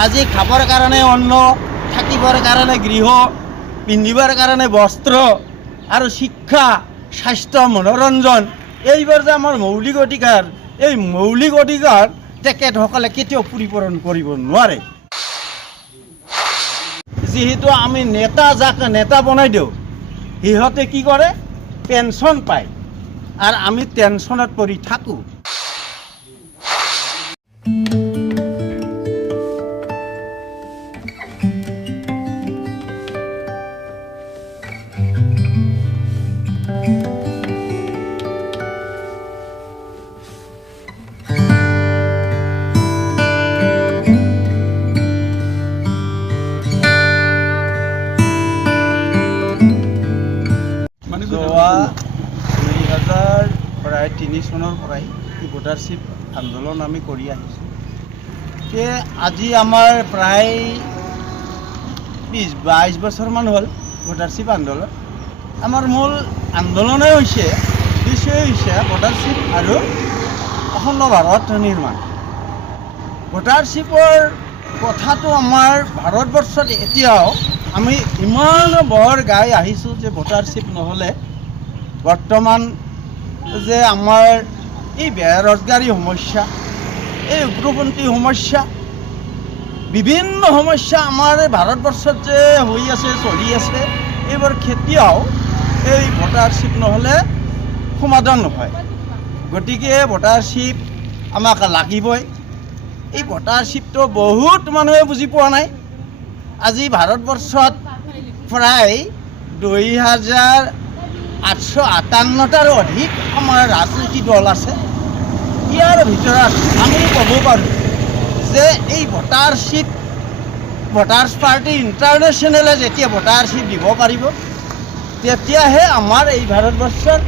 আজি খাবৰ কাৰণে অন্ন, থাকিবৰ কাৰণে গৃহ, পিন্ধিবৰ কাৰণে বস্ত্ৰ আৰু শিক্ষা, স্বাস্থ্য, মনোৰঞ্জন, এইবোৰ যে আমাৰ মৌলিক অধিকাৰ, এই মৌলিক অধিকাৰ তেখেতসকলে কেতিয়াও পূৰণ কৰিব নোৱাৰে। যিহেতু আমি যাক নেতা বনাই দিওঁ, সিহঁতে কি কৰে, পেঞ্চন পায় আৰু আমি টেনশ্যনত পৰি থাকোঁ। যোৱা 2003 চনৰ পৰাই ভোটাৰশ্বিপ আন্দোলন আমি কৰি আহিছোঁ। আজি আমাৰ প্ৰায় 20-22 বছৰমান হ'ল ভোটাৰশ্বিপ আন্দোলন। আমাৰ মূল আন্দোলনেই হৈছে, উদ্দেশ্যই হৈছে ভোটাৰশ্বিপ আৰু অখণ্ড ভাৰত নিৰ্মাণ। ভোটাৰশ্বিপৰ কথাটো আমাৰ ভাৰতবৰ্ষত এতিয়াও আমি ইমান বৰ গাই আহিছোঁ যে ভোটাৰশ্বিপ নহ'লে বৰ্তমান যে আমাৰ এই বেৰোজগাৰী সমস্যা, এই উগ্ৰপন্থী সমস্যা, বিভিন্ন সমস্যা আমাৰ ভাৰতবৰ্ষত যে হৈ আছে, চলি আছে, এইবোৰ কেতিয়াও এই ভোটাৰশ্বিপ নহ'লে সমাধান নহয়। গতিকে ভোটাৰশ্বিপ আমাক লাগিবই। এই ভোটাৰশ্বিপটো বহুত মানুহে বুজি পোৱা নাই। আজি ভাৰতবৰ্ষত প্ৰায় 2858টাৰো অধিক আমাৰ ৰাজনৈতিক দল আছে। ইয়াৰ ভিতৰত আমি ক'ব পাৰোঁ যে এই ভোটাৰ্ছ পাৰ্টি ইণ্টাৰনেশ্যনেলে যেতিয়া ভোটাৰশ্বিপ দিব পাৰিব, তেতিয়াহে আমাৰ এই ভাৰতবৰ্ষৰ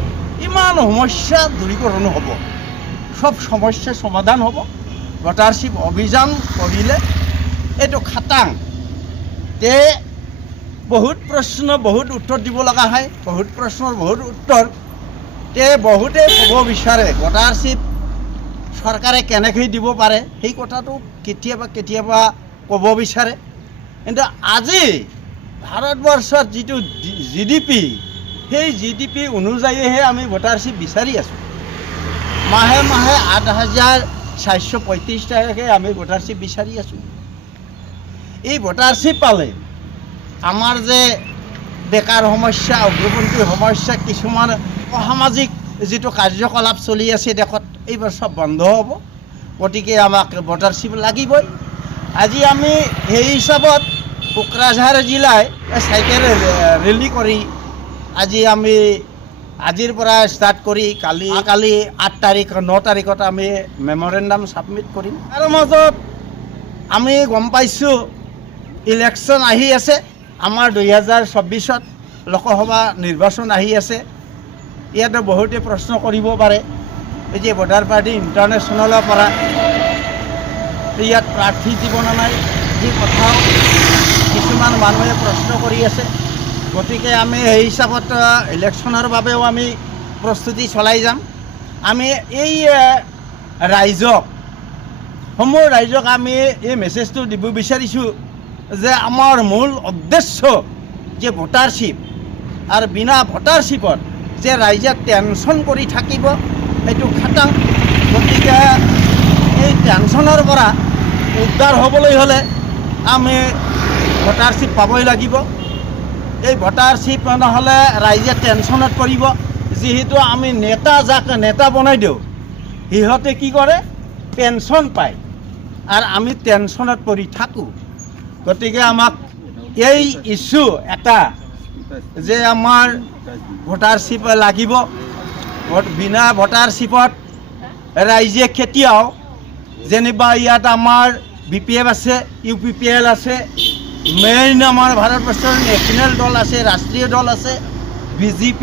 ইমান সমস্যা দূৰীকৰণ হ'ব, চব সমস্যা সমাধান হ'ব। ভোটাৰশ্বিপ অভিযান কৰিলে এইটো খাটাং তে বহুত প্ৰশ্ন বহুত উত্তৰ দিব লগা হয়, বহুত প্ৰশ্নৰ বহুত উত্তৰ তে বহুতে ক'ব বিচাৰে ভোটাৰশ্বিপ চৰকাৰে কেনেকৈ দিব পাৰে, সেই কথাটো কেতিয়াবা ক'ব বিচাৰে। কিন্তু আজি ভাৰতবৰ্ষত যিটো GDP, সেই GDP অনুযায়ীহে আমি ভোটাৰশ্বিপ বিচাৰি আছোঁ। মাহে মাহে 8,435 টকাকৈ আমি ভোটাৰশ্বিপ বিচাৰি আছোঁ। এই ভোটাৰশ্বিপ পালে আমাৰ যে বেকাৰ সমস্যা, উগ্ৰপন্থী সমস্যা, কিছুমান অসামাজিক যিটো কাৰ্যকলাপ চলি আছে দেশত, এইবোৰ চব বন্ধ হ'ব। গতিকে আমাক ভোটাৰশ্বিপ লাগিবই। আজি আমি সেই হিচাপত কোকৰাঝাৰ জিলায় চাইকেল ৰেলী কৰি আজিৰ পৰা ষ্টাৰ্ট কৰি কালি 8 তাৰিখ 9 তাৰিখত আমি মেমৰেণ্ডাম ছাবমিট কৰিম। তাৰ মাজত আমি গম পাইছোঁ ইলেকশ্যন আহি আছে। আমাৰ 2024ত লোকসভা নিৰ্বাচন আহি আছে। ইয়াতে বহুতে প্ৰশ্ন কৰিব পাৰে যে ভোটাৰ পাৰ্টি ইণ্টাৰনেশ্যনেলৰ পৰা ইয়াত প্ৰাৰ্থী দিব নে নাই, সেই কথাও কিছুমান মানুহে প্ৰশ্ন কৰি আছে। গতিকে আমি সেই হিচাপত ইলেকশ্যনৰ বাবেও আমি প্ৰস্তুতি চলাই যাম। আমি এই সমূহ ৰাইজক আমি এই মেছেজটো দিব বিচাৰিছোঁ যে আমাৰ মূল উদ্দেশ্য যে ভোটাৰশ্বিপ, আৰু বিনা ভোটাৰশ্বিপত যে ৰাইজে টেনশ্যন কৰি থাকিব, সেইটো খাটাং। গতিকে এই টেনশ্যনৰ পৰা উদ্ধাৰ হ'বলৈ হ'লে আমি ভোটাৰশ্বিপ পাবই লাগিব। এই ভোটাৰশ্বিপ নহ'লে ৰাইজে টেনশ্যনত পৰিব। যিহেতু আমি যাক নেতা বনাই দিওঁ, সিহঁতে কি কৰে, পেঞ্চন পায় আৰু আমি টেনশ্যনত পৰি থাকোঁ। গতিকে আমাক এই ইছ্যু এটা যে আমাৰ ভোটাৰশ্বিপ লাগিব। বিনা ভোটাৰশ্বিপত ৰাইজে কেতিয়াও, যেনিবা ইয়াত আমাৰ BPF আছে, UPPL আছে, মেইন আমাৰ ভাৰতবৰ্ষৰ নেশ্যনেল দল আছে, ৰাষ্ট্ৰীয় দল আছে, BJP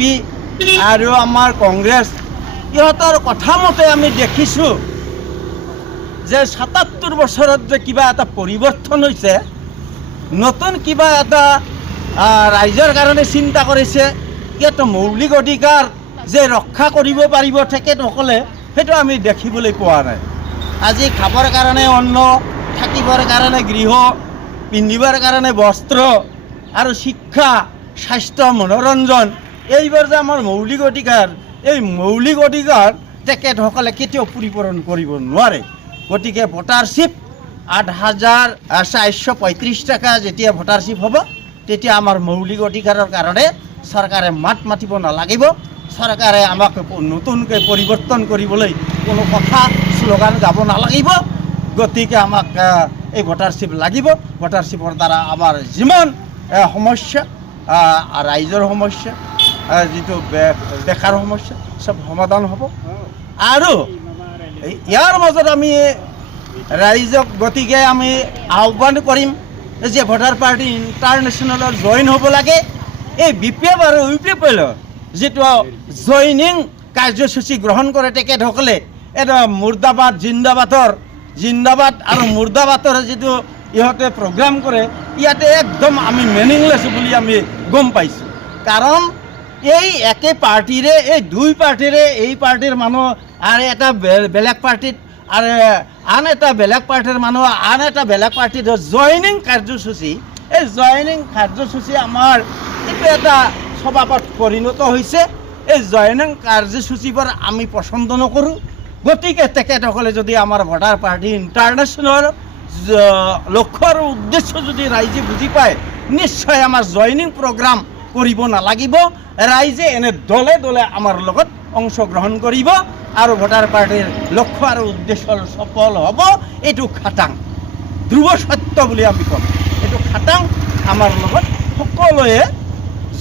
আৰু আমাৰ কংগ্ৰেছ। ইহঁতৰ কথা মতে আমি দেখিছোঁ যে 77 বছৰত যে কিবা এটা পৰিৱৰ্তন হৈছে, নতুন কিবা এটা ৰাইজৰ কাৰণে চিন্তা কৰিছে। ইয়াতো মৌলিক অধিকাৰ যে ৰক্ষা কৰিব পাৰিব তেখেতসকলে, সেইটো আমি দেখিবলৈ পোৱা নাই। আজি খাবৰ কাৰণে অন্ন, থাকিবৰ কাৰণে গৃহ, পিন্ধিবৰ কাৰণে বস্ত্ৰ আৰু শিক্ষা, স্বাস্থ্য, মনোৰঞ্জন, এইবোৰ যে আমাৰ মৌলিক অধিকাৰ, এই মৌলিক অধিকাৰ তেখেতসকলে কেতিয়াও পূৰণ কৰিব নোৱাৰে। গতিকে ভোটাৰশ্বিপ ৮,৪৩৫ টকা যেতিয়া ভোটাৰশ্বিপ হ'ব, তেতিয়া আমাৰ মৌলিক অধিকাৰৰ কাৰণে চৰকাৰে মাত মাতিব নালাগিব। চৰকাৰে আমাক নতুনকৈ পৰিৱৰ্তন কৰিবলৈ কোনো কথা শ্লোগান গাব নালাগিব। গতিকে আমাক এই ভোটাৰশ্বিপ লাগিব। ভোটাৰশ্বিপৰ দ্বাৰা আমাৰ যিমান সমস্যা, ৰাইজৰ সমস্যা, যিটো বেকাৰ সমস্যা, চব সমাধান হ'ব। আৰু ইয়াৰ মাজত আমি ৰাইজক গতিকে আমি আহ্বান কৰিম যে ভোটাৰ পাৰ্টি ইণ্টাৰনেশ্যনেলৰ জইন হ'ব লাগে। এই BPF আৰু UPFৰ যিটো জইনিং কাৰ্যসূচী গ্ৰহণ কৰে তেখেতসকলে, এটা মুৰ্দাবাদ জিন্দাবাদ আৰু মুৰ্দাবাদৰ যিটো ইহঁতে প্ৰগ্ৰাম কৰে, ইয়াতে একদম আমি মিনিংলেছ বুলি আমি গম পাইছোঁ। কাৰণ এই একে পাৰ্টিৰে, এই দুই পাৰ্টিৰে, এই পাৰ্টিৰ মানুহ আৰু এটা বেলেগ পাৰ্টিত, আৰু আন এটা বেলেগ পাৰ্টিৰ মানুহ আন এটা বেলেগ পাৰ্টিত জইনিং কাৰ্যসূচী, এই জইনিং কাৰ্যসূচী আমাৰ এইটো এটা স্বভাৱত পৰিণত হৈছে। এই জইনিং কাৰ্যসূচীবোৰ আমি পচন্দ নকৰোঁ। গতিকে তেখেতসকলে যদি আমাৰ ভোটাৰ পাৰ্টি ইণ্টাৰনেশ্যনেল লক্ষ্য আৰু উদ্দেশ্য যদি ৰাইজে বুজি পায়, নিশ্চয় আমাৰ জইনিং প্ৰগ্ৰাম কৰিব নালাগিব। ৰাইজে এনে দলে দলে আমাৰ লগত অংশগ্ৰহণ কৰিব আৰু ভোটাৰ পাৰ্টিৰ লক্ষ্য আৰু উদ্দেশ্য সফল হ'ব। এইটো খাটাং ধ্ৰুৱ সত্য বুলি আমি ক'ম। এইটো খাটাং আমাৰ লগত সকলোৱে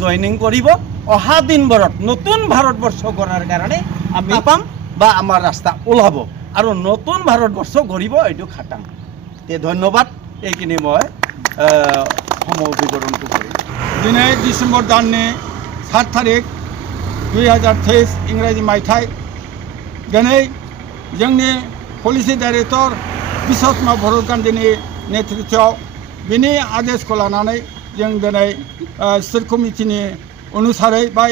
জইনিং কৰিব। অহা দিনবোৰত নতুন ভাৰতবৰ্ষ গঢ়াৰ কাৰণে আমি পাম বা আমাৰ ৰাস্তা ওলাব আৰু নতুন ভাৰতবৰ্ষ গঢ়িব। এইটো খাটাং। ধন্যবাদ। এইখিনি মই সমবিবৰণটো কৰিম। दिनै डिसेम्बर दाननि 7 तारिख 2023 इंराजि मायथाइ। दिनै जोंनि पलिसि डाइरेक्टर बिश्वकर्मा भरत गान्धीनि नेतृत्वआव बिनि आदेशखौ लानानै जों दिनै स्टेट कमिटिनि अनुसारै बा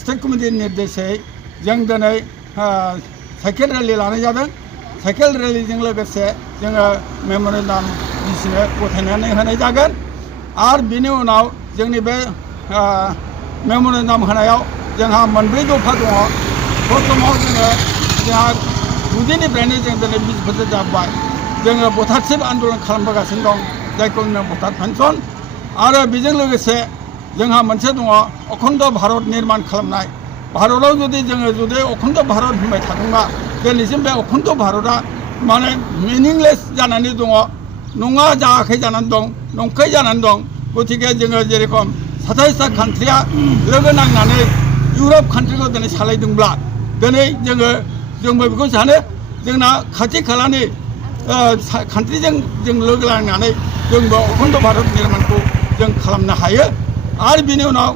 स्टेट कमिटिनि निर्देशै जों दिनै साइकेल रेलि लानाय जादों। साइकेल रेलिजों लोगोसे जोङो मेम'रेन्डाम बिसिनो गथायनानै होनाय जागोन। आरो बिनि उनाव जोंनि बे मेम'रेन्डाम होनायाव जोंहा मोनब्रै दफा दङ। प्रथमाव जोंहा गुदिनिफ्रायनो जों दिनै 20 बोसोर जाबाय जोङो भटारशिप आन्दलन खालामबोगासिनो दं, जायखौ होनो भटार पेन्सन। आरो बेजों लोगोसे जोंहा मोनसे दङ अखण्ड भारत निर्माण खालामनाय। भारताव जुदि अखण्ड भारत होनबाय थादोंबा दिनैसिम बे अखण्ड भारतआ माने मिनिंलेस जानानै दङ। नङा जायाखै जानानै दं, नंखाय जानानै दं। गतिके जोङो जेरेखम 27टा कान्ट्रिया लोगो नांनानै इउरप कान्ट्रिखौ दिनै सालायदोंब्ला दिनै जोंबो बेखौ सानो जोंना खाथि खालानि कान्ट्रिजों जों लोगो नांनानै जोंबो अखण्ड भारत निर्माणखौ जों खालामनो हायो। आरो बिनि उनाव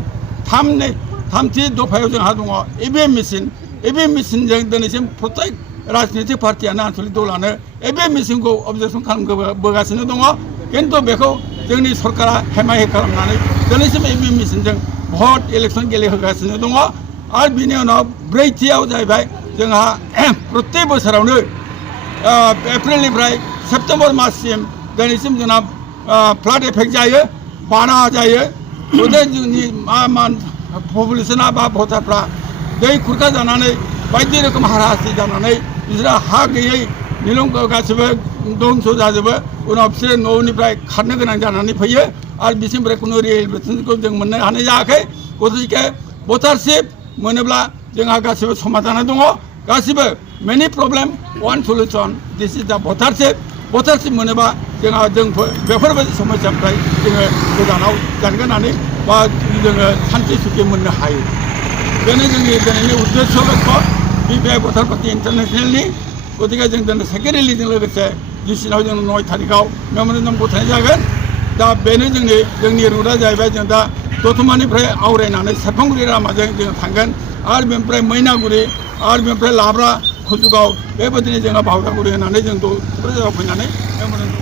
थामथि दफायाव जोंहा दङ EVM मेसिन। EVM मेसिनजों दिनैसिम प्रत्येक राजनितिक पार्टियानो आन्चलिक दलानो EVM मेसिनखौ अबजेक्सन खालामबोगासिनो दङ। किन्तु बेखौ जोंनि सरकारा हेमाहि खालामनानै दिनैसिम EVM मेसिनजों भट इलेक्सन गेलेहोगासिनो दङ। आरो बिनि उनाव ब्रैथियाव जाहैबाय जोंहा प्रत्येक बोसोरावनो एप्रिलनिफ्राय सेप्तेम्बर माससिम दिनैसिम जोंना फ्लाड एफेक्ट जायो, बाना जायो। गथाय जोंनि पपुलेसना बा भटारफ्रा दै खुरखा जानानै बायदि रोखोम हाराहास्ति जानानै बिसोरो हा गैयै निलं गासिबो दंस' जाजोबो। उनाव बिसोरो न'निफ्राय खारनो गोनां जानानै फैयो आरो बिसिनिफ्राय खुनु रिहेबिलिटेसनखौ जों मोननो हानाय जायाखै। गतिके भटारशिप मोनोब्ला जोंहा गासिबो समाधाना दङ। गासिबो many problem one solution, this is the भटारशिप। भटारशिप मोनोबा जोंहा बेफोरबायदि समस्यानिफ्राय जोङो गोजानाव जानगारनानै बा जोङो सान्थि सुखि मोननो हायो। बेनो जोंनि दिनैनि उद्देश्य लक्ष्य BPI भटार पार्टी इन्टारनेसनेलनि। गतिके जों दिनै साइकेल रेलिजों लोगोसे डिसिनाव जों 9 तारिखआव मेम'रेन्डाम गथायनाय जागोन। दा बेनो जोंनि रुटआ जाहैबाय जों दा दतमानिफ्राय आवरायनानै सेरफांगुरि लामाजों जों थांगोन आरो बेनिफ्राय मैनागुरि आरो बेनिफ्राय लाब्रा कुजुगाव बेबायदिनो जोङो भावरागुरि होनानै जों क'क्राझाराव फैनानै मेम'रेन्डाम